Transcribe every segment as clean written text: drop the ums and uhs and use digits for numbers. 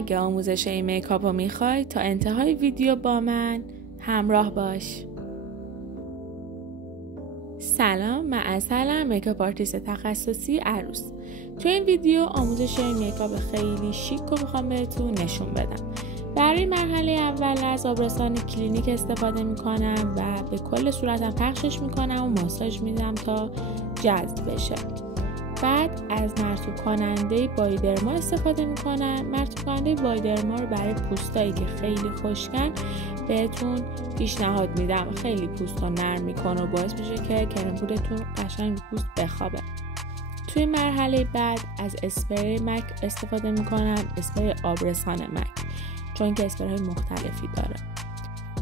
اگه آموزش این میکاپ رو میخوای تا انتهای ویدیو با من همراه باش. سلام، من اصلم میکاپ آرتیست تخصصی عروس. تو این ویدیو آموزش این میکاپ خیلی شیک رو میخوام بهتون نشون بدم. برای مرحله اول از آبرسان کلینیک استفاده میکنم و به کل صورتم پخشش میکنم و ماساژ میدم تا جذب بشه. بعد از مرطوب کننده بایدرما استفاده میکنم. مرطوب کننده بایدرما رو برای پوستایی که خیلی خشکن بهتون پیشنهاد میدم. خیلی پوست رو نرم میکنه و باعث میشه که کرم پودرتون قشنگ رو پوست بخوابه. توی مرحله بعد از اسپری مک استفاده میکنم، اسپری آبرسان مک، چون که اسپری های مختلفی داره.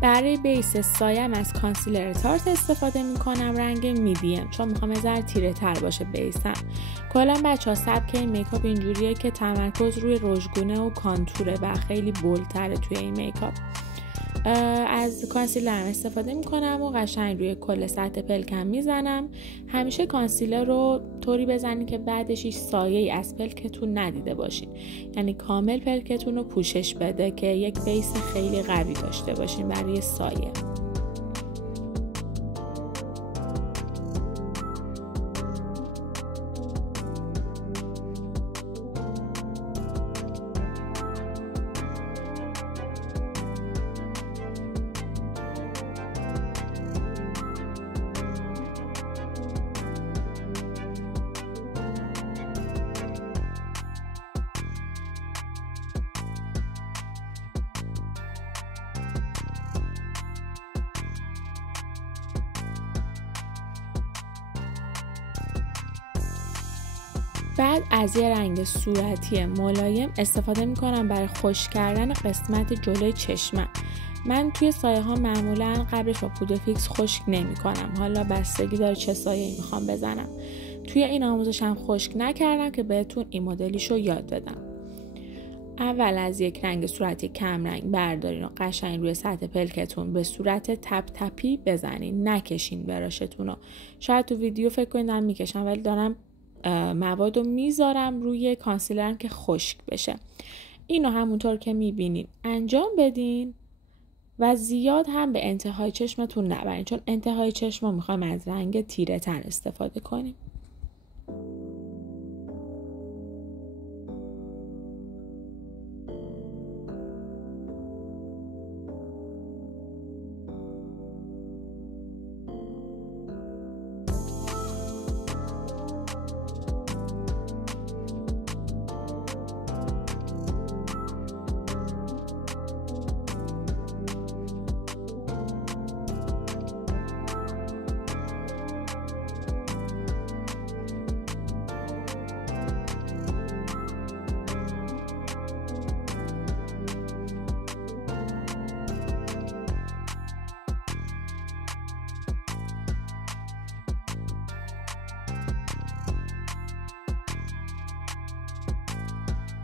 برای بیس سایم از کانسیلر تارت استفاده میکنم، رنگ میدیم، چون میخوام یه ذره تیره تر باشه بیسم. کلا بچه‌ها سبک این میکاپ اینجوریه که تمرکز روی رژگونه و کانتوره و خیلی بولتره توی این میکاپ. از کانسیلر استفاده میکنم و قشنگ روی کل سطح پلکم میزنم. همیشه کانسیلر رو طوری بزنید که بعدش هیچ سایه‌ای از پلکتون ندیده باشین، یعنی کامل پلکتون رو پوشش بده که یک بیس خیلی قوی داشته باشین برای سایه. بعد از یه رنگ صورتی ملایم استفاده میکنم برای خشک کردن قسمت جلوی چشمم. من توی سایه ها معمولا قبلش با پودر فیکس خشک نمی کنم. حالا بستگی داره چه سایه‌ای میخوام بزنم. توی این آموزشم خشک نکردم که بهتون این مدلیشو یاد بدم. اول از یک رنگ صورتی کم رنگ بردارین و قشنگ روی سطح پلکتون به صورت تپ تپی بزنین، نکشین براشتون رو. شاید تو ویدیو فکر کنید دارم میکشم، ولی دارم موادو میذارم روی کانسیلرم که خشک بشه. اینو همونطور که میبینین انجام بدین و زیاد هم به انتهای چشمتون نبرین، چون انتهای چشم میخوایم از رنگ تیره تر استفاده کنیم.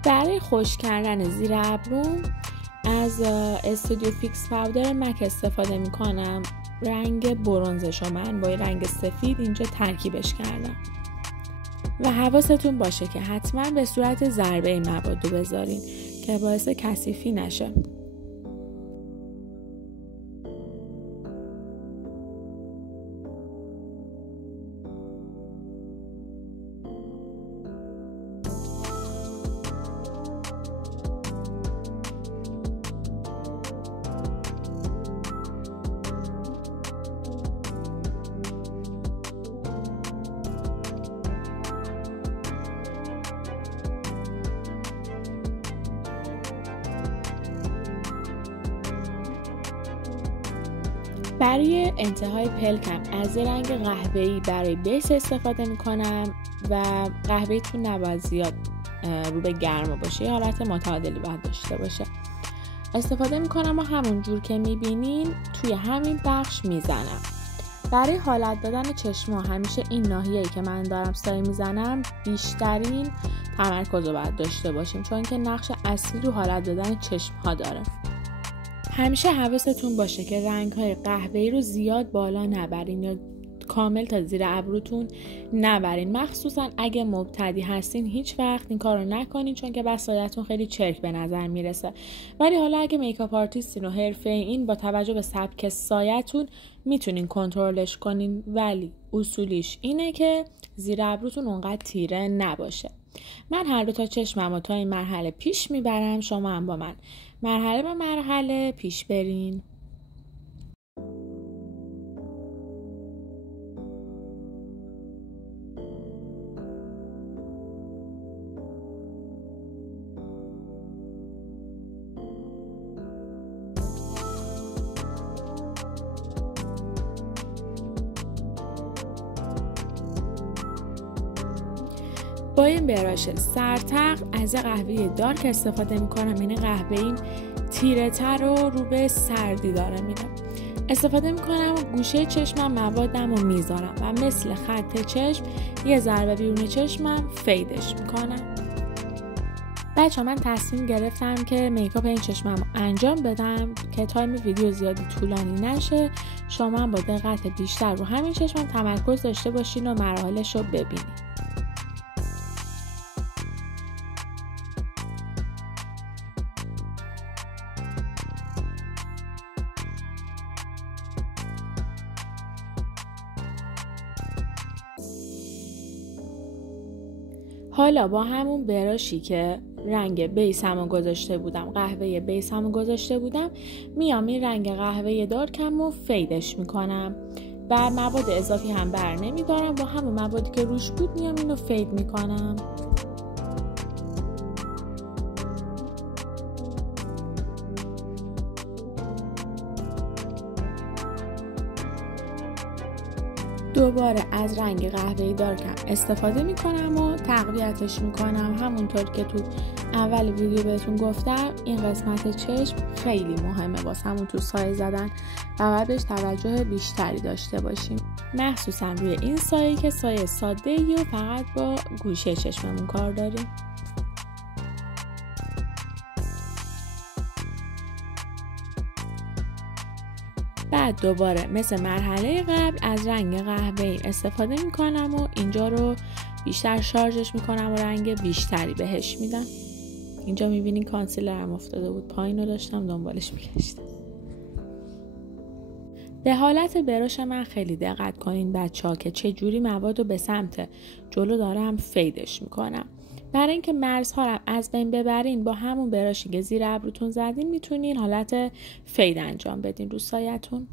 برای خشک کردن زیر ابروم از استودیو فیکس پاودر مک استفاده میکنم. رنگ برنزشو من با رنگ سفید اینجا ترکیبش کردم و حواستون باشه که حتما به صورت ضربه این مواد رو بذارین که باعث کثیفی نشه. برای انتهای پلکم از رنگ قهوه‌ای برای بیس استفاده میکنم و قهوه‌ای تو نباید زیاد رو به گرم باشه، حالت معتدلی باید داشته باشه. استفاده میکنم و همون جور که میبینین توی همین بخش میزنم. برای حالت دادن چشم‌ها همیشه این ناحیه‌ای که من دارم سایه میزنم بیشترین تمرکز رو باید داشته باشیم، چون که نقش اصلی رو حالت دادن چشم‌ها داره. همیشه حواستون باشه که رنگ‌های قهوه‌ای رو زیاد بالا نبرین یا کامل تا زیر ابروتون نبرین. مخصوصا اگه مبتدی هستین هیچ وقت این کارو نکنین، چون که بس سایه‌تون خیلی چرک به نظر میرسه. ولی حالا اگه میکاپ آرتیستین و حرفه‌این، با توجه به سبک سایه‌تون میتونین کنترلش کنین، ولی اصولیش اینه که زیر ابروتون اونقدر تیره نباشه. من هر دو تا چشممو تا این مرحله پیش میبرم، شما هم با من مرحله به مرحله پیش برین. با این براش سرتق از قهوه دارک استفاده میکنم. این قهوه این تیره تر و رو به سردی داره میرم. استفاده میکنم گوشه چشمم موادم رو میذارم و مثل خط چشم یه ضربه بیرون چشمم فیدش میکنم. بچه من تصمیم گرفتم که میکاپ این چشمم رو انجام بدم که تایم ویدیو زیادی طولانی نشه. شما هم با دقت بیشتر رو همین چشمم تمرکز داشته باشین و مراحلش رو ببینید. حالا با همون براشی که رنگ بیسمو گذاشته بودم، قهوه بیسمو گذاشته بودم، میام این رنگ قهوه دارکم رو فیدش میکنم و مواد اضافی هم بر نمیدارم. با همون موادی که روش بود میام اینو فید میکنم. دوباره از رنگ قهوه‌ای دارکم استفاده میکنم و تقویتش میکنم. همونطور که تو اول ویدیو بهتون گفتم این قسمت چشم خیلی مهمه واسه همون تو سایه زدن و باید بهش توجه بیشتری داشته باشیم، مخصوصا روی این سایه که سایه ساده‌ای و فقط با گوشه چشممون کار داریم. بعد دوباره مثل مرحله قبل از رنگ قهوه‌ای استفاده میکنم و اینجا رو بیشتر شارژش میکنم و رنگ بیشتری بهش میدم. اینجا میبینین کانسیلرم افتاده بود پایین رو داشتم دنبالش میگشتم. به حالت براش من خیلی دقت کنین بچه‌ها که چه جوری مواد رو به سمت جلو دارم فیدش میکنم. برای اینکه مرزها رو از بین ببرین با همون براشی که زیر ابروتون زدین میتونین حالت فید انجام بدین رو سایه‌تون.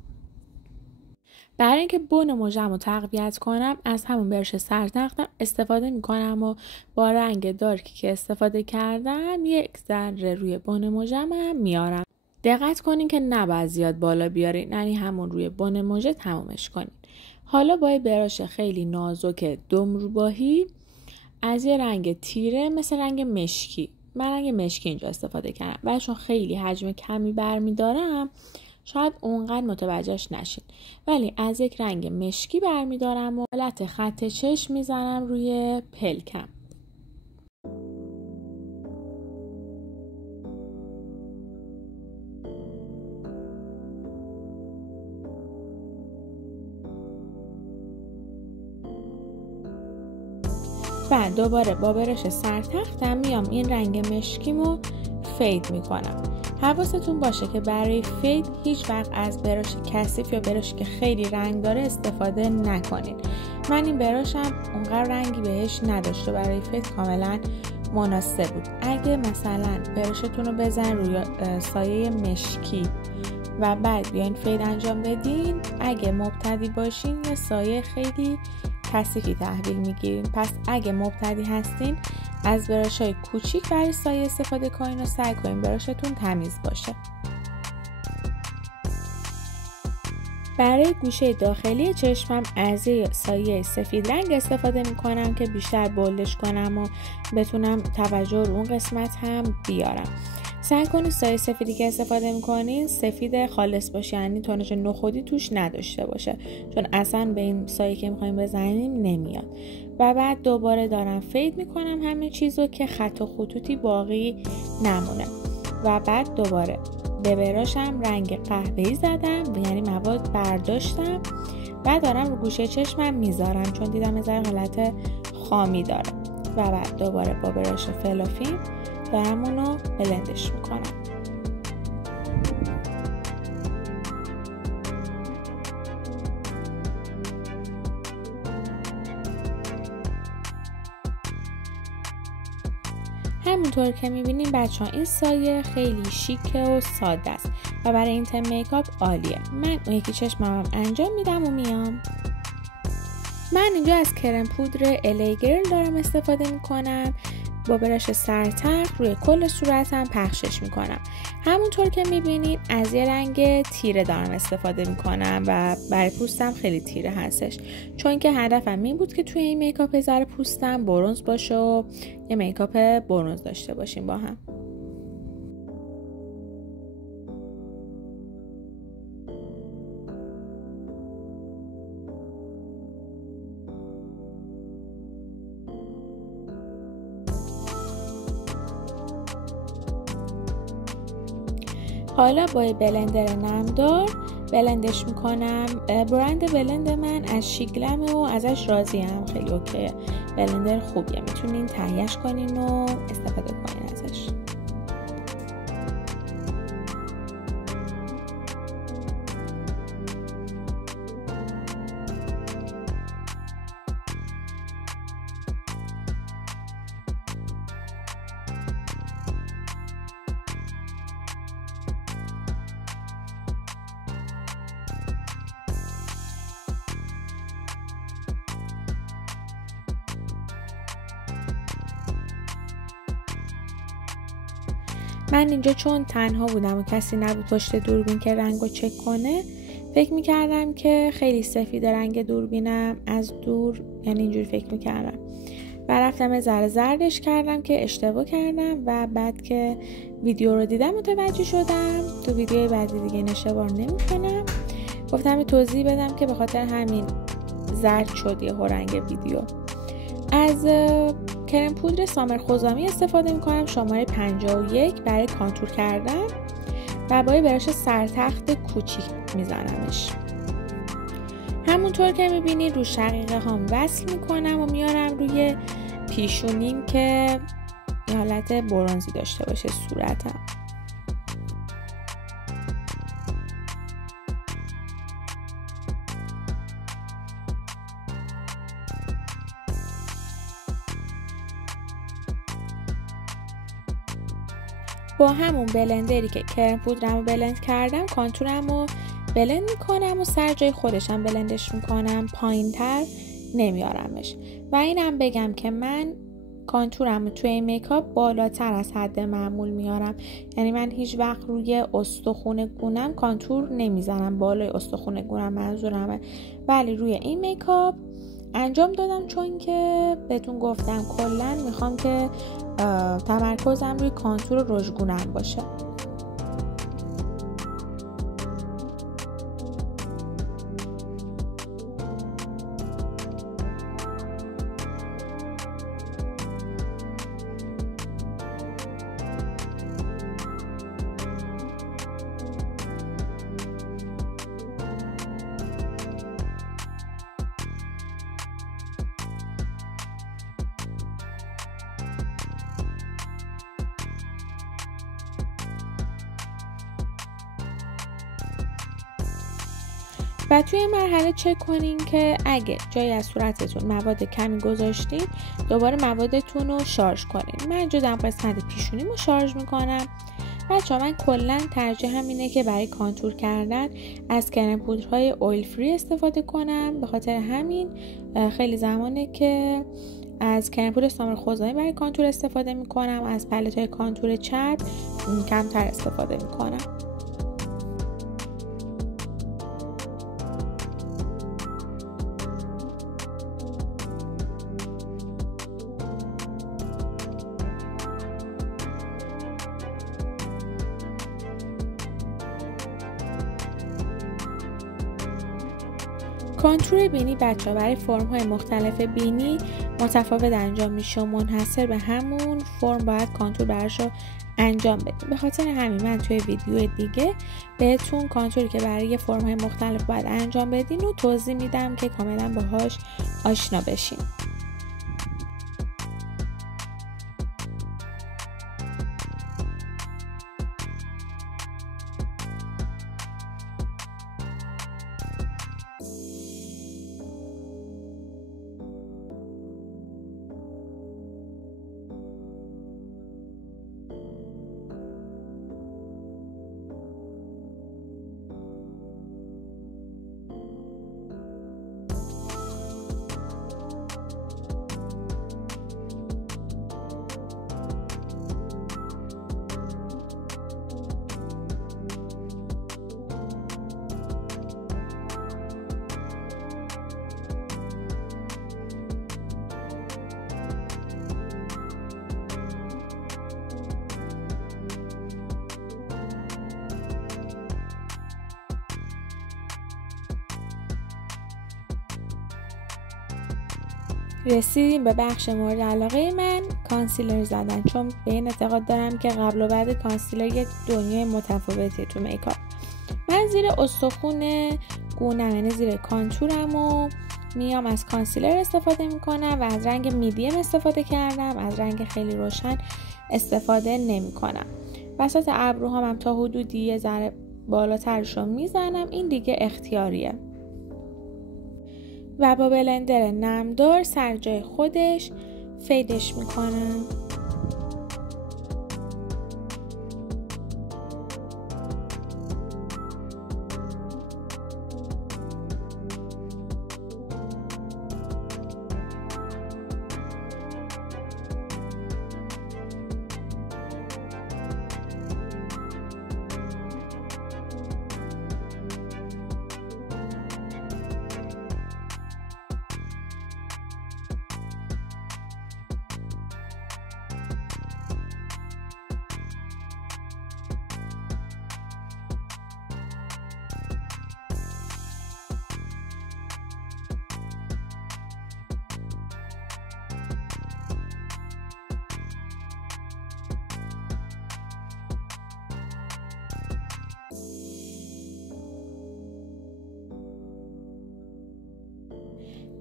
برای اینکه بن مژم رو تقویت کنم از همون برش سرتقم استفاده میکنم و با رنگ دارکی که استفاده کردم یک ذره روی بن مژم میارم. دقت کنین که نباید زیاد بالا بیارین، یعنی همون روی بن مژه تمامش کنین. حالا با براش خیلی نازک دمروباهی از یه رنگ تیره مثل رنگ مشکی، من رنگ مشکی اینجا استفاده کردم و چون خیلی حجم کمی برمیدارم شاید اونقدر متوجهش نشین، ولی از یک رنگ مشکی برمیدارم و حالت خط چشم میزنم روی پلکم. بعد دوباره با برش سرتختم میام این رنگ مشکیمو فید میکنم. حواستون باشه که برای فید هیچ وقت از براش کثیف یا براشی که خیلی رنگ داره استفاده نکنین. من این براشم اونقدر رنگی بهش نداشت و برای فید کاملا مناسب بود. اگه مثلا براشتون رو بزن روی سایه مشکی و بعد بیاین فید انجام بدین، اگه مبتدی باشین یه سایه خیلی کثیفی تحویل میگیرین. پس اگه مبتدی هستین از براشای کوچیک برای سایه استفاده کنین و سعی کنین براشتون تمیز باشه. برای گوشه داخلی چشمم از سایه سفید رنگ استفاده میکنم که بیشتر بولدش کنم و بتونم توجه رو اون قسمت هم بیارم. سعی کنید سایه سفیدی که استفاده میکنین سفید خالص باشه، یعنی تونش نخودی توش نداشته باشه، چون اصلا به این سایه که میخوایم بزنیم نمیاد. و بعد دوباره دارم فید میکنم همه چیزو که خط و خطوطی باقی نمونه و بعد دوباره به براشم رنگ قهوه‌ای زدم، یعنی مواد برداشتم و دارم رو گوشه چشمم میذارم چون دیدم یه ذره حالت خامی داره و بعد دوباره با براش فلافی دارم اونو بلندش میکنم. همونطور که میبینیم بچه ها این سایه خیلی شیکه و ساده است و برای این تم میکاپ عالیه. من اون یکی چشمم انجام میدم و میام. من اینجا از کرم پودر الی گرل دارم استفاده میکنم. با برش سرتق روی کل صورتم پخشش میکنم. همونطور که میبینید از یه رنگ تیره دارم استفاده میکنم و برای پوستم خیلی تیره هستش، چون که هدفم این بود که توی این میکاپ ذره پوستم برنز باشه و یه میکاپ برنز داشته باشیم با هم. حالا با بلندر نمدار بلندش میکنم. برند بلند من از شیگلمه و ازش راضیم، خیلی اوکیه، بلندر خوبیه، میتونین تهیهش کنین و استفاده کنین ازش. من اینجا چون تنها بودم و کسی نبود پشت دوربین که رنگو چک کنه، فکر میکردم که خیلی سفید رنگ دوربینم از دور، یعنی اینجوری فکر میکردم و رفتم ذره زردش کردم که اشتباه کردم و بعد که ویدیو رو دیدم متوجه شدم تو ویدیوی بعدی دیگه این اشتباه نمیکنم. گفتم توضیح بدم که به خاطر همین زرد شد یه رنگ ویدیو. از کرم پودر سامر خوزامی استفاده میکنم، شماره 51 برای کانتور کردن و با براش سرتخت کوچیک میزنمش. همونطور که میبینید رو شقیقه هم وصل میکنم و میارم روی پیشونیم که این حالت برنزی داشته باشه صورتم. با همون بلندری که کرم پودرم رو بلند کردم کانتورم رو بلند میکنم و سر جای خودشم بلندش میکنم، پایین تر نمیارمش. و اینم بگم که من کانتورم رو توی این میکاپ بالاتر از حد معمول میارم، یعنی من هیچ وقت روی استخون گونم کانتور نمیزنم، بالای استخون گونم منظورمه، ولی روی این میکاپ انجام دادم چون که بهتون گفتم کلا میخوام که تمرکزم روی کانتور رژگونم باشه. و توی این مرحله چک کنین که اگه جای از صورتتون مواد کمی گذاشتین دوباره موادتون رو شارژ کنین. من اینجا دارم قسمت پیشونیمو شارژ میکنم. بچه‌ها من کلا ترجیحم اینه که برای کانتور کردن از کرم پودرهای اویل فری استفاده کنم، به خاطر همین خیلی زمانه که از کرم پودر سامر خوزامی برای کانتور استفاده میکنم، از پلت‌های کانتور چرب کمتر استفاده میکنم. کانتور بینی بچه‌ها برای فرم‌های مختلف بینی متفاوت انجام میشه و منحصر به همون فرم باید کانتور براش رو انجام بدیم. به خاطر همین من توی ویدیو دیگه بهتون کانتوری که برای فرم‌های مختلف باید انجام بدین و توضیح میدم که کاملا باهاش آشنا بشین. رسیدیم به بخش مورد علاقه من، کانسیلر زدن، چون به این اعتقاد دارم که قبل و بعد کانسیلر یک دنیای متفاوتی تو میکاپ. من زیر استخون گونه‌ام یعنی زیر کانتورم و میام از کانسیلر استفاده میکنم و از رنگ میدیم استفاده کردم، از رنگ خیلی روشن استفاده نمیکنم. وسط ابروهام تا حدودی یه ذره بالاترشو میزنم، این دیگه اختیاریه. و با بلندر نمدار سر جای خودش فیدش میکنم.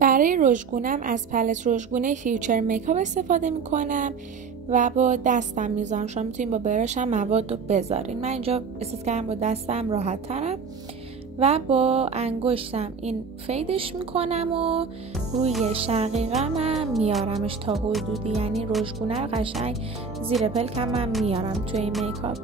برای رژگونم از پلت رژگونه فیوچر میکاپ استفاده میکنم و با دستم میذارم. شما میتونید با براشم مواد رو بذارین. من اینجا احساس کردم با دستم راحت ترم و با انگشتم این فیدش میکنم و روی شقیقم هم میارمش تا حدودی، یعنی رژگونه رو قشنگ زیر پلکم هم میارم توی این میکاپ.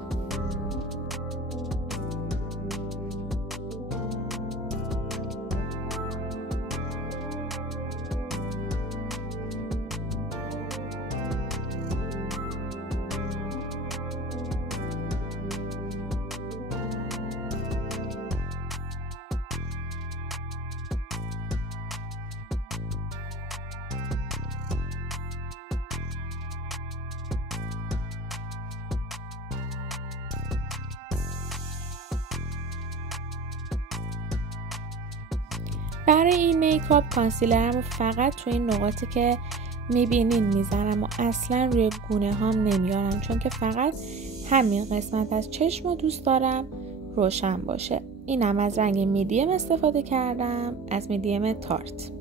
برای این میکاپ کانسیلرم رو فقط توی این نقاطی که میبینین میزنم و اصلا روی گونه هم نمیارم، چون که فقط همین قسمت از چشم رو دوست دارم روشن باشه. اینم از رنگ میدیم استفاده کردم، از میدیم تارت.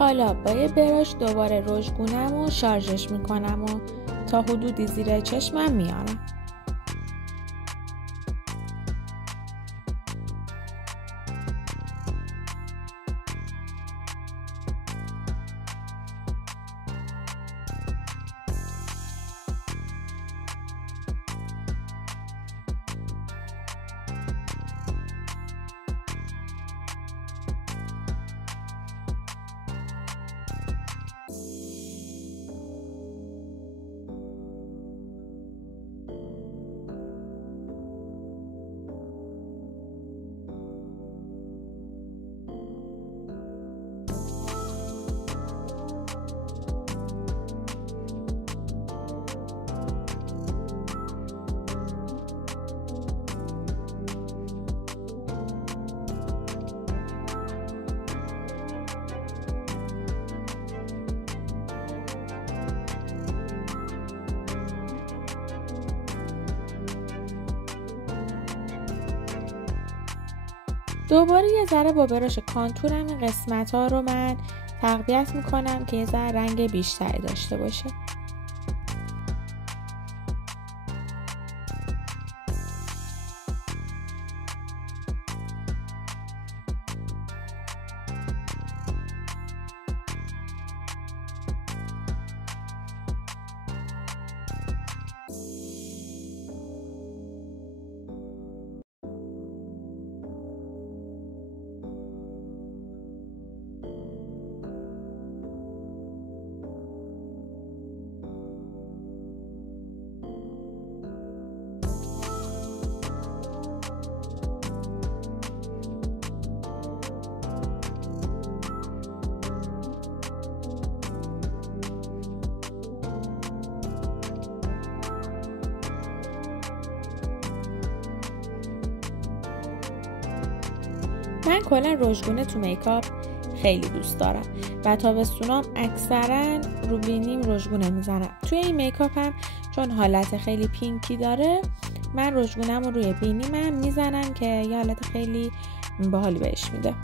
حالا با یه براش دوباره رژگونم و شارژش میکنم و تا حدودی زیر چشمم میارم. دوباره یه ذره با براش کانتورم این قسمت ها رو من تقویت میکنم که یه ذره رنگ بیشتری داشته باشه. من کلا رژگونه تو میکاپ خیلی دوست دارم و تابستونام اکثرا رو بینیم رژگونه میزنم. توی این میکاپ هم چون حالت خیلی پینکی داره من رژگونم رو روی بینیمم میزنم که یه حالت خیلی باحالی بهش میده.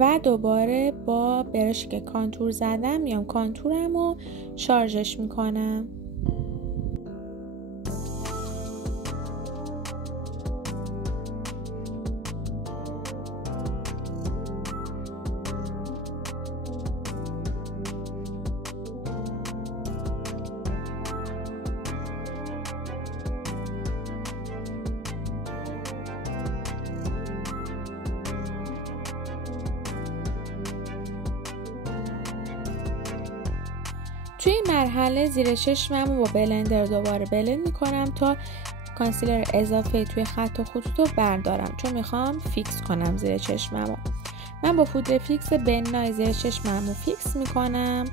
و دوباره با برشی که کانتور زدم میام کانتورم رو شارژش میکنم. توی این مرحله زیر چشمم رو با بلندر دوباره بلند میکنم تا کانسیلر اضافه توی خط و خطوط رو بردارم، چون میخوام فیکس کنم زیر چشمم رو. من با پودر فیکس بنای زیر چشمم رو فیکس میکنم.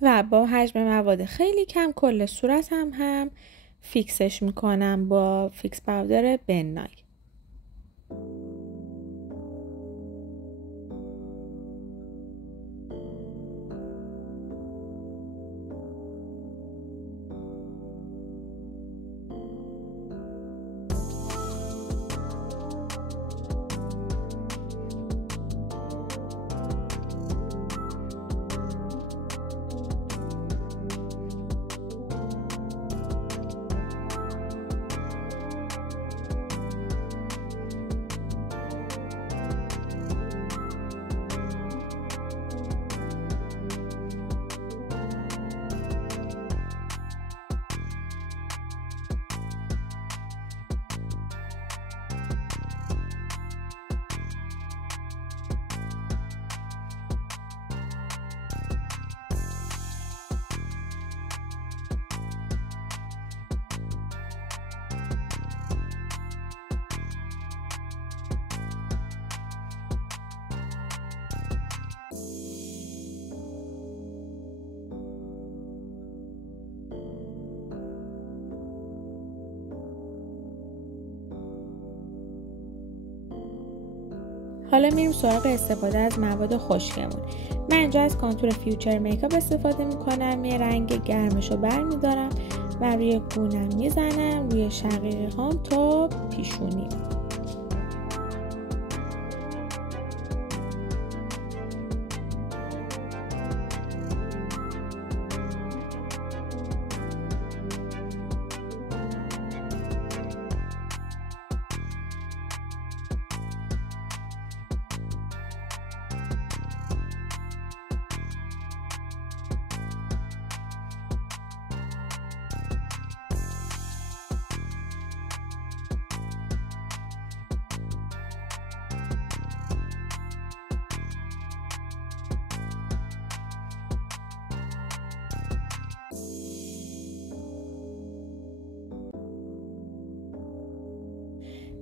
و با حجم مواد خیلی کم کل صورتم هم فیکسش میکنم با فیکس پاودر بنای. حالا میریم سراغ استفاده از مواد خشکمون. من اینجا از کانتور فیوچر میکاپ استفاده میکنم. یه رنگ گرمشو برمیدارم و روی گونم میزنم، روی شقیقه هام تا پیشونی.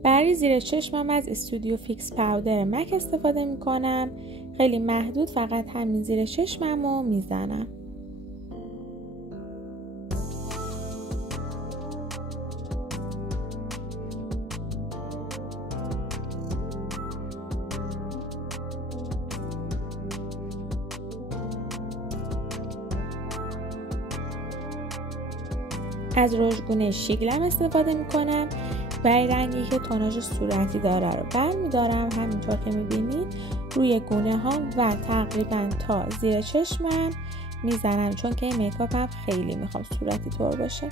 برای زیر چشمم از استودیو فیکس پاودر مک استفاده میکنم. خیلی محدود، فقط همین زیر چشمم رو میزنم. از رژگونه شیگلم استفاده میکنم. برای رنگی که توناژ صورتی داره رو برمیدارم، همینطور که میبینید روی گونه ها و تقریبا تا زیر چشمم میزنم، چون که این میکاپم خیلی میخوام صورتی طور باشه.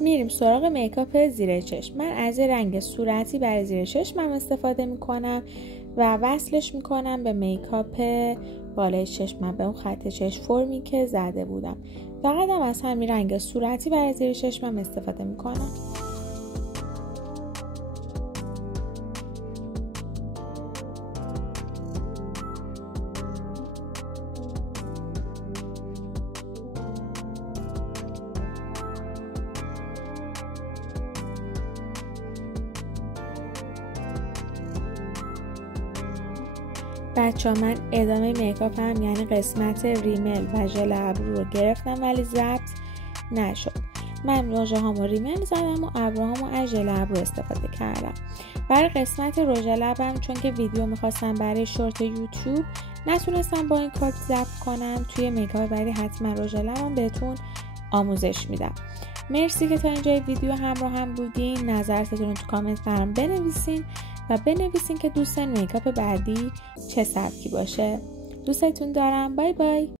میریم سراغ میکاپ زیر چشم. من از رنگ صورتی برای زیر چشمم استفاده میکنم و وصلش میکنم به میکاپ بالای چشمم، به اون خط چشم فرمی که زده بودم. فقط هم از همین رنگ صورتی برای زیر چشمم استفاده میکنم. بچه‌ها من ادامه میکاپم یعنی قسمت ریمل و ژل ابرو رو گرفتم ولی ضبط نشد. من رژ هامو ریمل زدم و ابروهامو از ژل ابرو استفاده کردم. برای قسمت رژ لبم چون که ویدیو میخواستم برای شورت یوتیوب نتونستم با این کارت ضبط کنم، توی میکاپ بعدی حتما رژ لبم بهتون آموزش میدم. مرسی که تا اینجای ویدیو همراهم بودین. نظرتون رو تو کامنت برام بنویسین و بنویسین که دوستان میکاپ بعدی چه سبکی باشه. دوستتون دارم. بای بای.